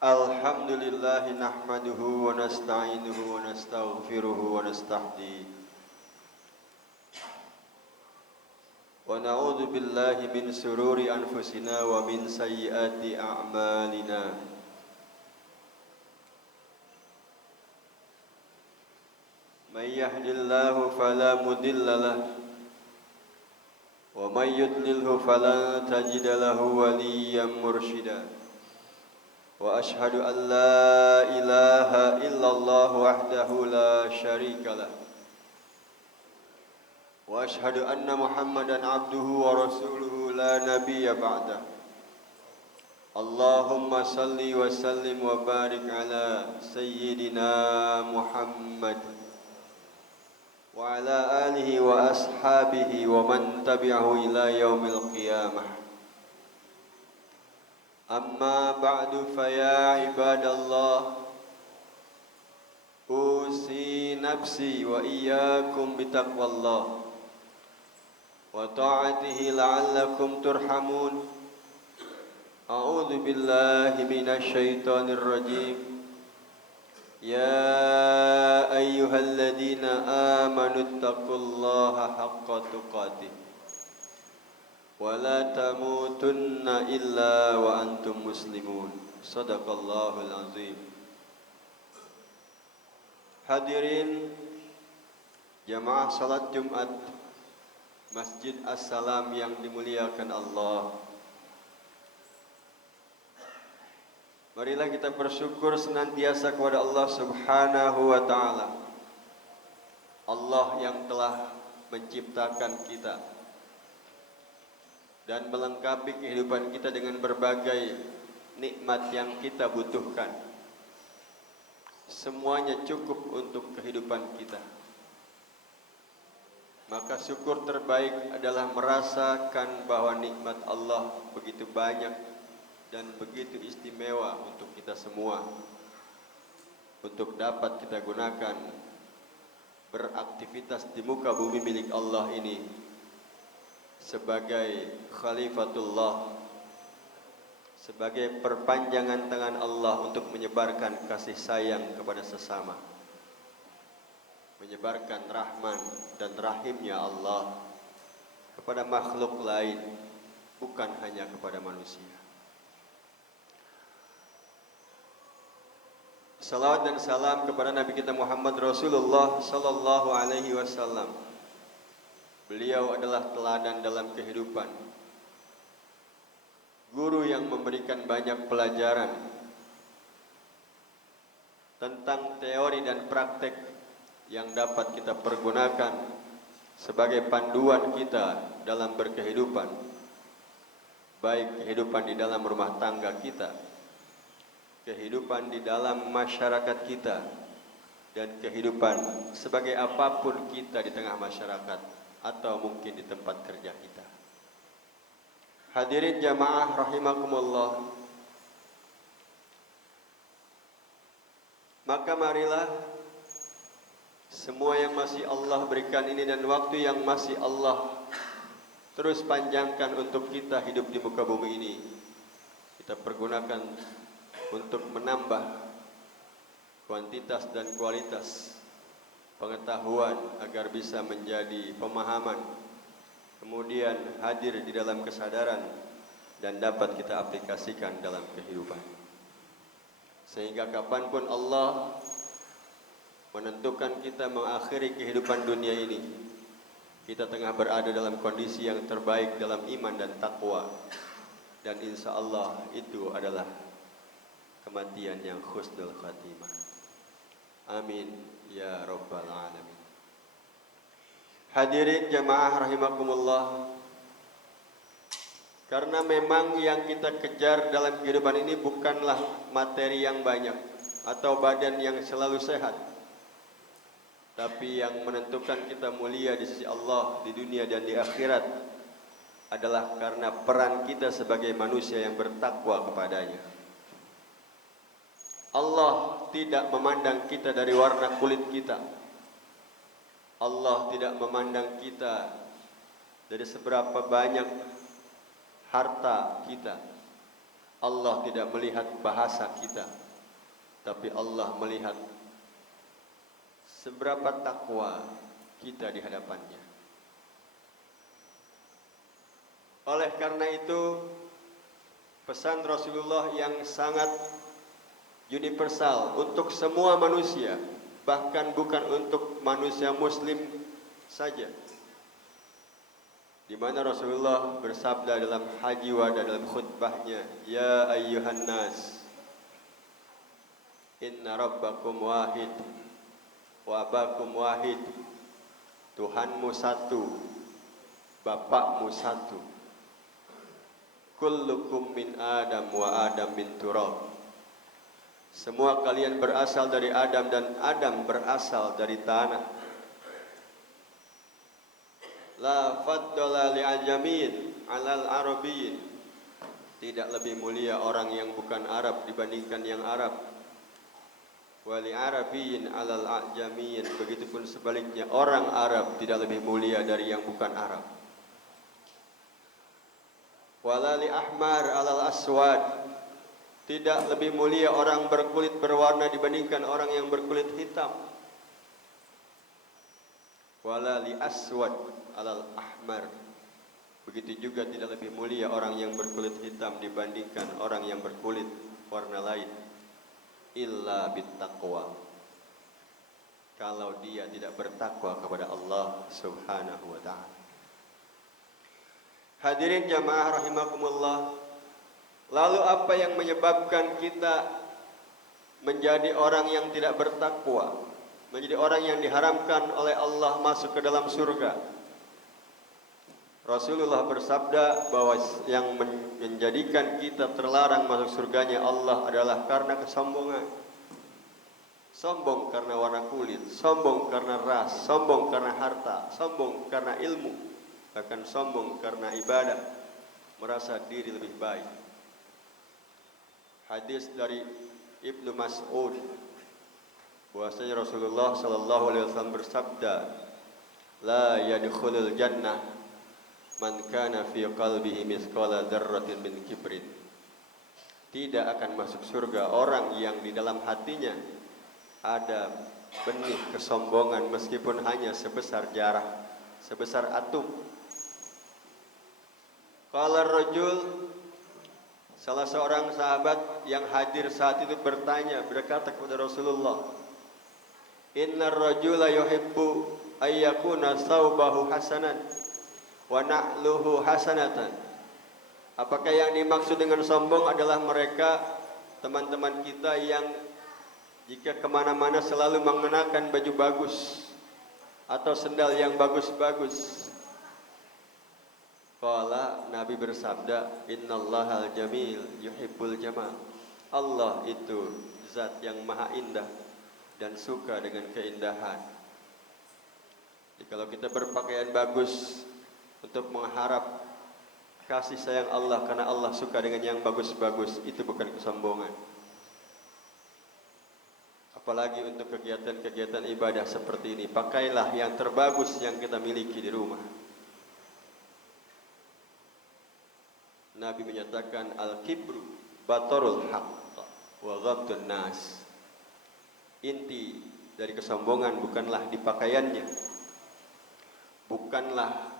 Alhamdulillah nahmaduhu wa nasta'inuhu wa nastaghfiruhu wa nastahdi wa na'udzu billahi min sururi anfusina wa min sayyiati a'malina. May yahdihillahu fala mudilla lahu wa may yudlilhu falan tajida lahu waliyyan mursyida. Wa ashhadu an la ilaha illallah wahdahu la syarika lah. Wa ashhadu anna Muhammadan abduhu wa rasuluhu la nabiyya ba'dah. Allahumma salli wa sallim wa barik ala sayyidina Muhammad wa ala alihi wa ashabihi wa man tabi'ahu ila yaumil qiyamah. Amma ba'du faya ibadallah, usi nafsi wa iyyakum bitaqwallah wa ta'atihi la'allakum turhamun. A'udzu billahi minasy syaithanir rajim. Ya ayyuhalladzina amanu taqullaha haqqa tuqatih wa la tamutunna illa wa antum muslimun. Sadaqallahul azim. Hadirin jamaah salat Jumat Masjid As-Salam yang dimuliakan Allah, marilah kita bersyukur senantiasa kepada Allah Subhanahu wa taala. Allah yang telah menciptakan kita dan melengkapi kehidupan kita dengan berbagai nikmat yang kita butuhkan. Semuanya cukup untuk kehidupan kita. Maka syukur terbaik adalah merasakan bahwa nikmat Allah begitu banyak dan begitu istimewa untuk kita semua, untuk dapat kita gunakan beraktivitas di muka bumi milik Allah ini sebagai khalifatullah, sebagai perpanjangan tangan Allah untuk menyebarkan kasih sayang kepada sesama, menyebarkan rahman dan rahimnya Allah kepada makhluk lain, bukan hanya kepada manusia. Salawat dan salam kepada Nabi kita Muhammad Rasulullah sallallahu alaihi wasallam. Beliau adalah teladan dalam kehidupan, guru yang memberikan banyak pelajaran tentang teori dan praktek yang dapat kita pergunakan sebagai panduan kita dalam berkehidupan, baik kehidupan di dalam rumah tangga kita, kehidupan di dalam masyarakat kita, dan kehidupan sebagai apapun kita di tengah masyarakat atau mungkin di tempat kerja kita. Hadirin jamaah rahimakumullah, maka marilah semua yang masih Allah berikan ini dan waktu yang masih Allah terus panjangkan untuk kita hidup di muka bumi ini, kita pergunakan untuk menambah kuantitas dan kualitas pengetahuan agar bisa menjadi pemahaman, kemudian hadir di dalam kesadaran dan dapat kita aplikasikan dalam kehidupan. Sehingga kapanpun Allah menentukan kita mengakhiri kehidupan dunia ini, kita tengah berada dalam kondisi yang terbaik dalam iman dan takwa, dan insya Allah itu adalah kematian yang husnul khatimah. Amin ya rabbal alamin. Hadirin jamaah rahimakumullah, karena memang yang kita kejar dalam kehidupan ini bukanlah materi yang banyak atau badan yang selalu sehat, tapi yang menentukan kita mulia di sisi Allah di dunia dan di akhirat adalah karena peran kita sebagai manusia yang bertakwa kepadanya. Allah tidak memandang kita dari warna kulit kita. Allah tidak memandang kita dari seberapa banyak harta kita. Allah tidak melihat bahasa kita, tapi Allah melihat seberapa takwa kita di hadapannya. Oleh karena itu, pesan Rasulullah yang sangat universal untuk semua manusia, bahkan bukan untuk manusia muslim saja, di mana Rasulullah bersabda dalam haji wada, dalam khutbahnya, ya ayyuhan nas, inna rabbakum wahid wa abakum wahid. Tuhanmu satu, bapakmu satu. Kullukum min Adam wa Adam min turab. Semua kalian berasal dari Adam dan Adam berasal dari tanah. La faddala li'ajamin 'alal arabiyyin. Tidak lebih mulia orang yang bukan Arab dibandingkan yang Arab. Wa li'arabiyyin 'alal a'jamiyyin. Begitupun sebaliknya, orang Arab tidak lebih mulia dari yang bukan Arab. Wala li ahmar 'alal aswad. Tidak lebih mulia orang berkulit berwarna dibandingkan orang yang berkulit hitam. Wala li aswad 'alal ahmar. Begitu juga tidak lebih mulia orang yang berkulit hitam dibandingkan orang yang berkulit warna lain. Illa bittaqwa. Kalau dia tidak bertakwa kepada Allah Subhanahu wa ta'ala. Hadirin jamaah rahimakumullah. Lalu apa yang menyebabkan kita menjadi orang yang tidak bertakwa, menjadi orang yang diharamkan oleh Allah masuk ke dalam surga? Rasulullah bersabda bahwa yang menjadikan kita terlarang masuk surganya Allah adalah karena kesombongan. Sombong karena warna kulit, sombong karena ras, sombong karena harta, sombong karena ilmu, bahkan sombong karena ibadah, merasa diri lebih baik. Hadis dari Ibnu Mas'ud bahwasanya Rasulullah sallallahu alaihi wasallam bersabda, la yadkhulul jannah man kana fi qalbihi mithqala dzarratin min kibrin. Tidak akan masuk surga orang yang di dalam hatinya ada benih kesombongan meskipun hanya sebesar jarah, sebesar atom. Qala rajul, salah seorang sahabat yang hadir saat itu berkata kepada Rasulullah, innar rajula yuhibbu ayyakuna thawbahu hasanan wa na'luhu hasanatan. Apakah yang dimaksud dengan sombong adalah mereka, teman-teman kita yang jika kemana-mana selalu mengenakan baju bagus atau sendal yang bagus-bagus? Qala, Nabi bersabda, innallahal jamil yuhibbul jamal. Allah itu zat yang maha indah dan suka dengan keindahan. Jadi kalau kita berpakaian bagus untuk mengharap kasih sayang Allah karena Allah suka dengan yang bagus-bagus, itu bukan kesombongan. Apalagi untuk kegiatan-kegiatan ibadah seperti ini, pakailah yang terbagus yang kita miliki di rumah. Nabi menyatakan al-kibru batarul haqq wa ghamdun nas. Inti dari kesombongan bukanlah di pakaiannya, bukanlah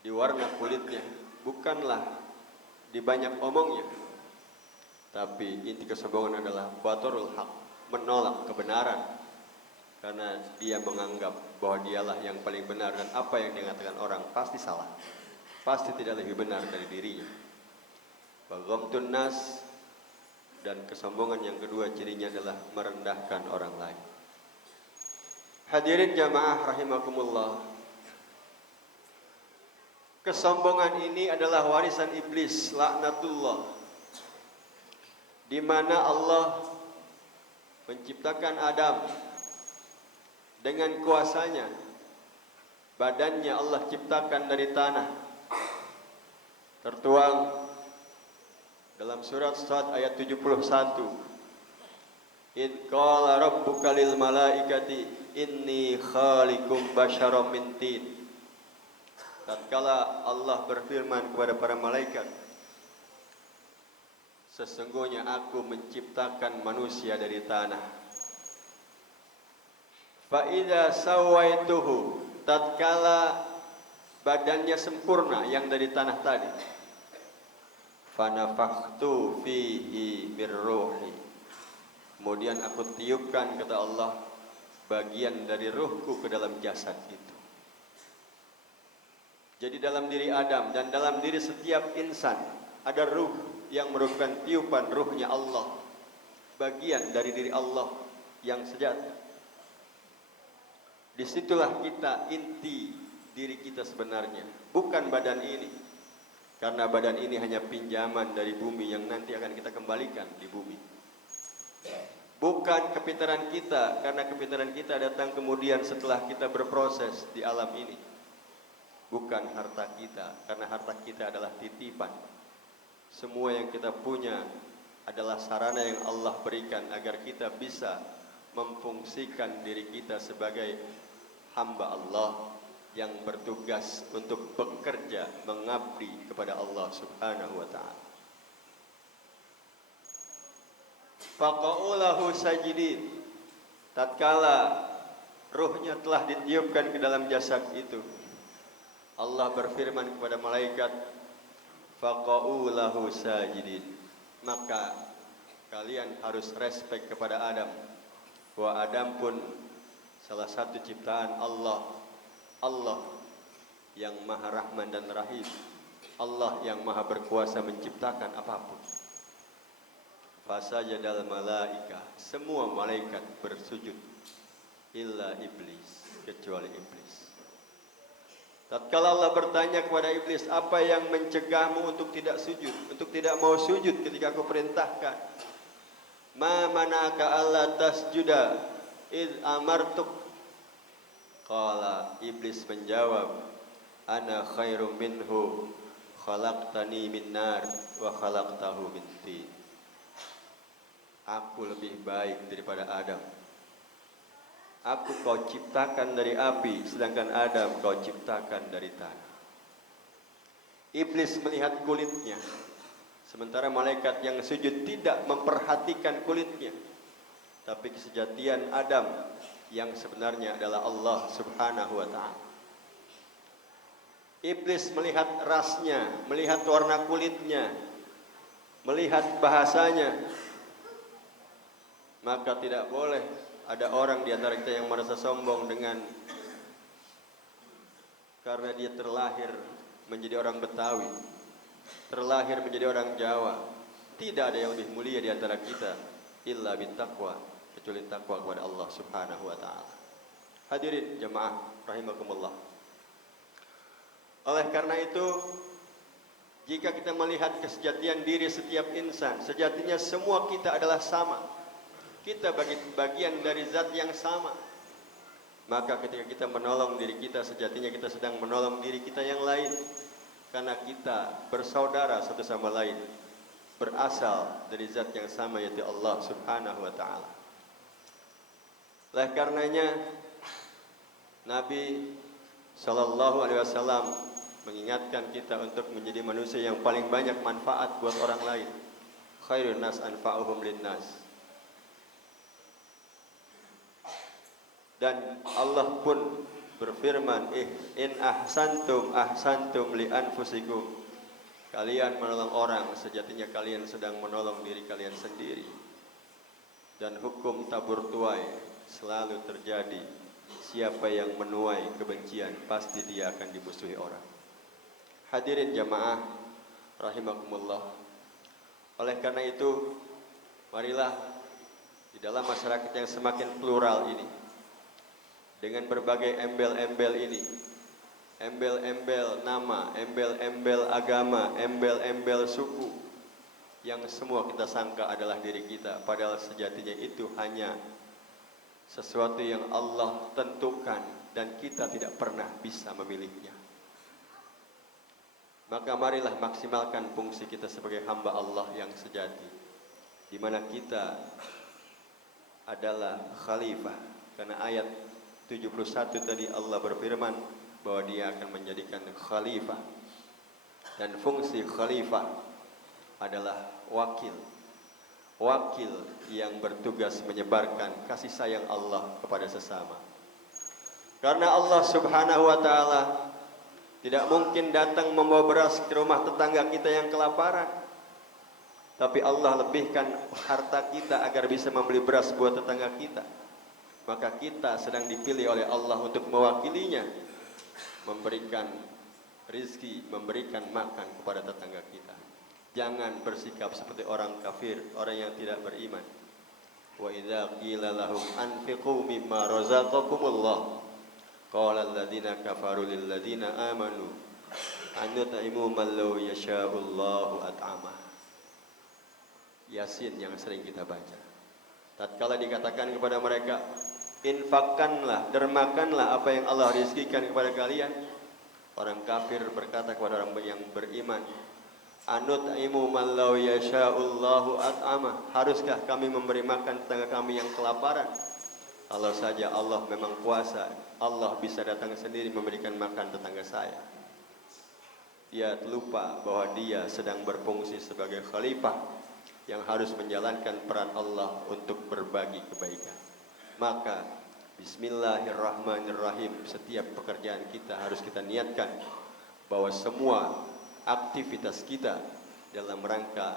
di warna kulitnya, bukanlah di banyak omongnya, tapi inti kesombongan adalah batarul haqq, menolak kebenaran karena dia menganggap bahwa dialah yang paling benar dan apa yang dikatakan orang pasti salah, pasti tidak lebih benar dari dirinya. Baghamtun nas, dan kesombongan yang kedua cirinya adalah merendahkan orang lain. Hadirin jamaah rahimakumullah. Kesombongan ini adalah warisan iblis, laknatullah, di mana Allah menciptakan Adam dengan kuasanya. Badannya Allah ciptakan dari tanah. Tertuang dalam surat Sad ayat 71. Id qala rabbuka lil malaikati inni khaliqum basyaram min tin. Tatkala Allah berfirman kepada para malaikat, sesungguhnya aku menciptakan manusia dari tanah. Fa idza sawaituhu, tatkala badannya sempurna yang dari tanah tadi, fa nafakhtu fihi mir ruhi, kemudian aku tiupkan, kata Allah, bagian dari ruhku ke dalam jasad itu. Jadi dalam diri Adam dan dalam diri setiap insan ada ruh yang merupakan tiupan ruhnya Allah, bagian dari diri Allah yang sejati. Disitulah kita inti diri kita sebenarnya, bukan badan ini. Karena badan ini hanya pinjaman dari bumi yang nanti akan kita kembalikan di bumi. Bukan kepintaran kita, karena kepintaran kita datang kemudian setelah kita berproses di alam ini. Bukan harta kita, karena harta kita adalah titipan. Semua yang kita punya adalah sarana yang Allah berikan agar kita bisa memfungsikan diri kita sebagai hamba Allah yang bertugas untuk bekerja mengabdi kepada Allah Subhanahu wa ta'ala. Faqa'ulahu sajidin, tatkala ruhnya telah ditiupkan ke dalam jasad itu, Allah berfirman kepada malaikat, faqa'u lahu sajidin, maka kalian harus respek kepada Adam. Bahwa Adam pun salah satu ciptaan Allah. Allah yang maha rahman dan rahim, Allah yang maha berkuasa menciptakan apapun. Fasajadal malaika, semua malaikat bersujud, illa iblis, kecuali iblis. Tatkala Allah bertanya kepada iblis, apa yang mencegahmu untuk tidak sujud, untuk tidak mau sujud ketika aku perintahkan? Ma manaka alla tasjuda id amartuk? Qala, iblis menjawab, ana khairum minhu, khalaqtani min nar wa khalaqtahu min tin. Aku lebih baik daripada Adam. Aku kau ciptakan dari api, sedangkan Adam kau ciptakan dari tanah. Iblis melihat kulitnya, sementara malaikat yang sujud tidak memperhatikan kulitnya. Tapi kesejatian Adam yang sebenarnya adalah Allah Subhanahu wa ta'ala. Iblis melihat rasnya, melihat warna kulitnya, melihat bahasanya. Maka tidak boleh ada orang di antara kita yang merasa sombong karena dia terlahir menjadi orang Betawi, terlahir menjadi orang Jawa. Tidak ada yang lebih mulia di antara kita illa bittaqwa, kecuali takwa kepada Allah Subhanahu wa ta'ala. Hadirin jemaah rahimakumullah. Oleh karena itu, jika kita melihat kesejatian diri setiap insan, sejatinya semua kita adalah sama. Kita bagian dari zat yang sama. Maka ketika kita menolong diri kita, sejatinya kita sedang menolong diri kita yang lain. Karena kita bersaudara satu sama lain, berasal dari zat yang sama, yaitu Allah Subhanahu wa ta'ala. Oleh karenanya Nabi Sallallahu Alaihi Wasallam mengingatkan kita untuk menjadi manusia yang paling banyak manfaat buat orang lain. Khairun nas anfa'uhum linnas. Dan Allah pun berfirman, in ahsantum ahsantum li anfusikum. Kalian menolong orang, sejatinya kalian sedang menolong diri kalian sendiri. Dan hukum tabur tuai selalu terjadi. Siapa yang menuai kebencian, pasti dia akan dimusuhi orang. Hadirin jamaah rahimakumullah. Oleh karena itu, marilah di dalam masyarakat yang semakin plural ini, dengan berbagai embel-embel ini, embel-embel nama, embel-embel agama, embel-embel suku, yang semua kita sangka adalah diri kita, padahal sejatinya itu hanya sesuatu yang Allah tentukan dan kita tidak pernah bisa memilihnya. Maka marilah maksimalkan fungsi kita sebagai hamba Allah yang sejati, di mana kita adalah khalifah. Karena ayat 71 tadi Allah berfirman bahwa dia akan menjadikan khalifah. Dan fungsi khalifah adalah wakil. Wakil yang bertugas menyebarkan kasih sayang Allah kepada sesama. Karena Allah Subhanahu wa taala tidak mungkin datang membawa beras ke rumah tetangga kita yang kelaparan. Tapi Allah lebihkan harta kita agar bisa membeli beras buat tetangga kita. Maka kita sedang dipilih oleh Allah untuk mewakilinya, memberikan rizki, memberikan makan kepada tetangga kita. Jangan bersikap seperti orang kafir, orang yang tidak beriman. Wa idza qila lahum anfiqu mimma razaqakumullah qala alladziina kafaru lil ladziina aamanu an yut'imu man law yasha'ullahu at'amah. Yasin yang sering kita baca. Tatkala dikatakan kepada mereka, infakkanlah, dermakanlah apa yang Allah rizkikan kepada kalian. Orang kafir berkata kepada orang yang beriman, anut'imu man law yasha'ullahu at'amah. Haruskah kami memberi makan tetangga kami yang kelaparan? Kalau saja Allah memang kuasa, Allah bisa datang sendiri memberikan makan tetangga saya. Dia lupa bahwa dia sedang berfungsi sebagai khalifah yang harus menjalankan peran Allah untuk berbagi kebaikan. Maka bismillahirrahmanirrahim, setiap pekerjaan kita harus kita niatkan bahwa semua aktivitas kita dalam rangka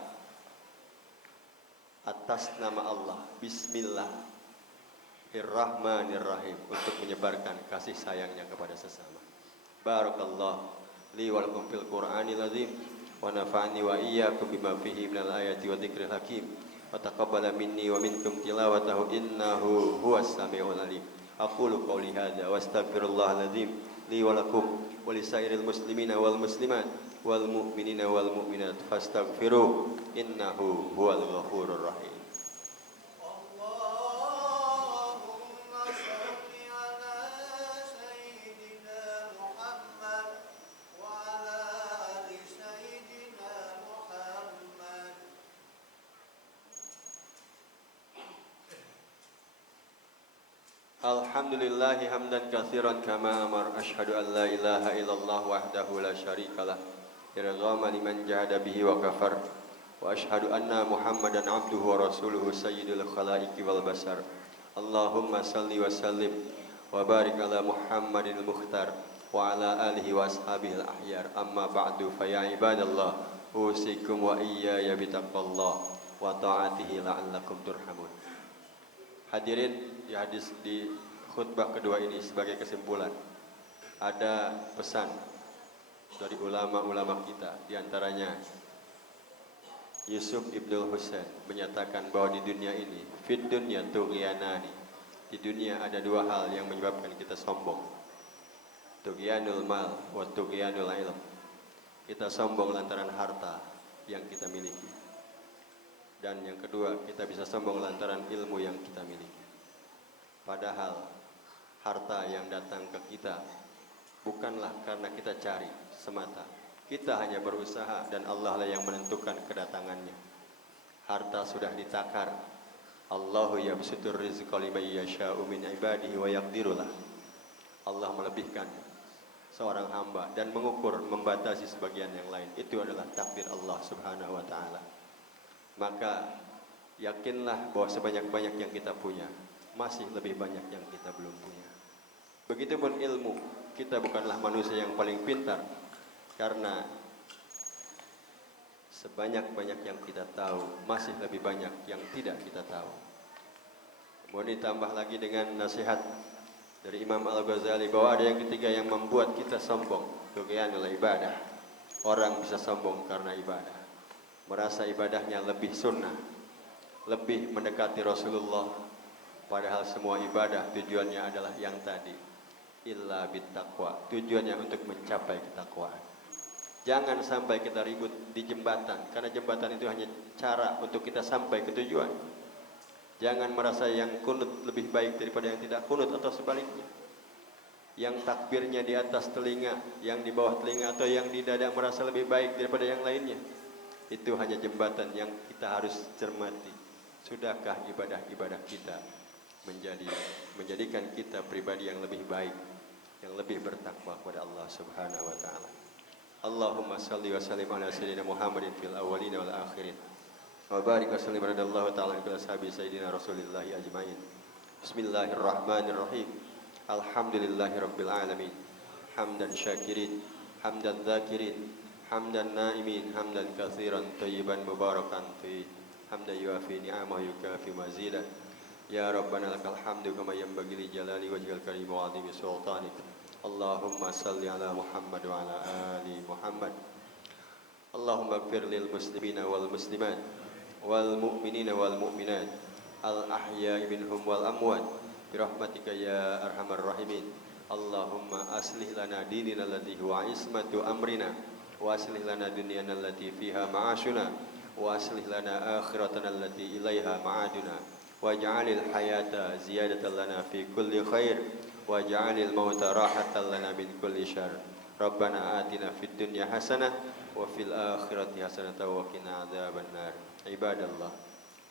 atas nama Allah, bismillahirrahmanirrahim, untuk menyebarkan kasih sayangnya kepada sesama. Barakallah li wa lakum fil Qur'anil azim wa nafa'ani wa iyyakum bima fihi minal ayati wa dzikril hakim wa taqabbala minni wa minkum tilawatahu innahu huwas samiul alim. Aqulu qawli hadza wa astaghfirullahal azim li wa lakum wa lisairil muslimina wal muslimat wal mu'minina wal mu'minat fastaghfiruh innahu huwal ghafurur rahim. Alhamdulillahi hamdan katsiran kama amar, asyhadu an la ilaha illallah wahdahu la syarikalah irghama liman jahada bihi wa kafar, wa asyhadu anna Muhammadan abduhu wa rasuluhu sayyidul khalaiqi wal basar. Allahumma salli wa sallim wa barik ala Muhammadil mukhtar wa ala alihi wa ashabihi al ahyar. Amma ba'du, fa ya ibadallah usikum wa iyaya bitaqwallah wa ta'atihi la'allakum turhamun. Hadirin, di khutbah kedua ini sebagai kesimpulan ada pesan dari ulama-ulama kita, diantaranya Yusuf Ibnul Husain menyatakan bahwa di dunia ini fid dunya tughyanani, di dunia ada dua hal yang menyebabkan kita sombong, tughyanul mal wa tughyanul ilm. Kita sombong lantaran harta yang kita miliki, dan yang kedua kita bisa sombong lantaran ilmu yang kita miliki. Padahal harta yang datang ke kita bukanlah karena kita cari semata. Kita hanya berusaha dan Allah lah yang menentukan kedatangannya. Harta sudah ditakar. Allahu yabsutur rizqa liman yasha'u min ibadihi wa yaqdirulah. Allah melebihkan seorang hamba dan mengukur, membatasi sebagian yang lain. Itu adalah takdir Allah Subhanahu wa taala. Maka yakinlah bahwa sebanyak-banyak yang kita punya, masih lebih banyak yang kita belum punya. Begitupun ilmu, kita bukanlah manusia yang paling pintar, karena sebanyak-banyak yang kita tahu, masih lebih banyak yang tidak kita tahu. Kemudian ditambah lagi dengan nasihat dari Imam Al-Ghazali bahwa ada yang ketiga yang membuat kita sombong, tughyanul ibadah. Orang bisa sombong karena ibadah, merasa ibadahnya lebih sunnah, lebih mendekati Rasulullah. Padahal semua ibadah tujuannya adalah yang tadi, illa bittaqwa, tujuannya untuk mencapai ketakwaan. Jangan sampai kita ribut di jembatan, karena jembatan itu hanya cara untuk kita sampai ke tujuan. Jangan merasa yang kunut lebih baik daripada yang tidak kunut, atau sebaliknya. Yang takbirnya di atas telinga, yang di bawah telinga, atau yang di dada merasa lebih baik daripada yang lainnya. Itu hanya jembatan yang kita harus cermati. Sudahkah ibadah-ibadah kita menjadikan kita pribadi yang lebih baik, yang lebih bertakwa kepada Allah Subhanahu wa taala. Allahumma salli wa sallim ala sayyidina Muhammadin fil awwalin wal akhirin wa barik wa sallim radallahu ta'ala ala ashabi sayyidina Rasulillah ajmain. Bismillahirrahmanirrahim. Alhamdulillahi rabbil alamin. Hamdan syakirin, hamdan dzakirin, hamdan naimin, hamdan katsiran thayyiban mubarakan fi. Hamdan yuafi ni'amahu yukafi mazidah. Ya Rabbana lakal hamdu kama yanbaghi li jalali wajhikal karim wa 'azimi sultanik. Allahumma salli ala Muhammad wa ala ali Muhammad. Allahumma ighfir lil muslimina wal muslimat wal mu'minina wal mu'minat al ahya'i minhum wal amwat bi rahmatika ya arhamar rahimin. Allahumma aslih lana dinina alladhi huwa ismatu amrina wa aslih lana dunyana allati fiha ma'ashuna wa aslih lana akhiratana allati ilaiha ma'aduna waj'alil hayata ziyadatan lana fi kulli khair waj'alil mauta rahatan lana min kulli syarr. Rabbana atina fid dunya hasanah wa fil akhirati hasanah wa qina adzabannar. Ibadallah,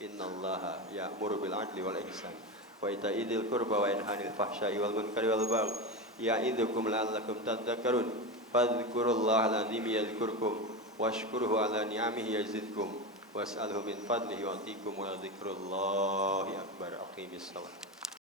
innallaha ya'muru bil 'adli wal ihsan wa ita'i dzil qurba wa yanha 'anil fahsya'i wal munkari wal baghi ya'idzukum la'allakum tadhakkarun. Fadhkurullaha al-'azim yadhkurkum washkuruhu 'ala ni'amihi yazidkum was'alhu min fadlihi wa atikum wa dzikrullahi akbar. Aqimis shalah.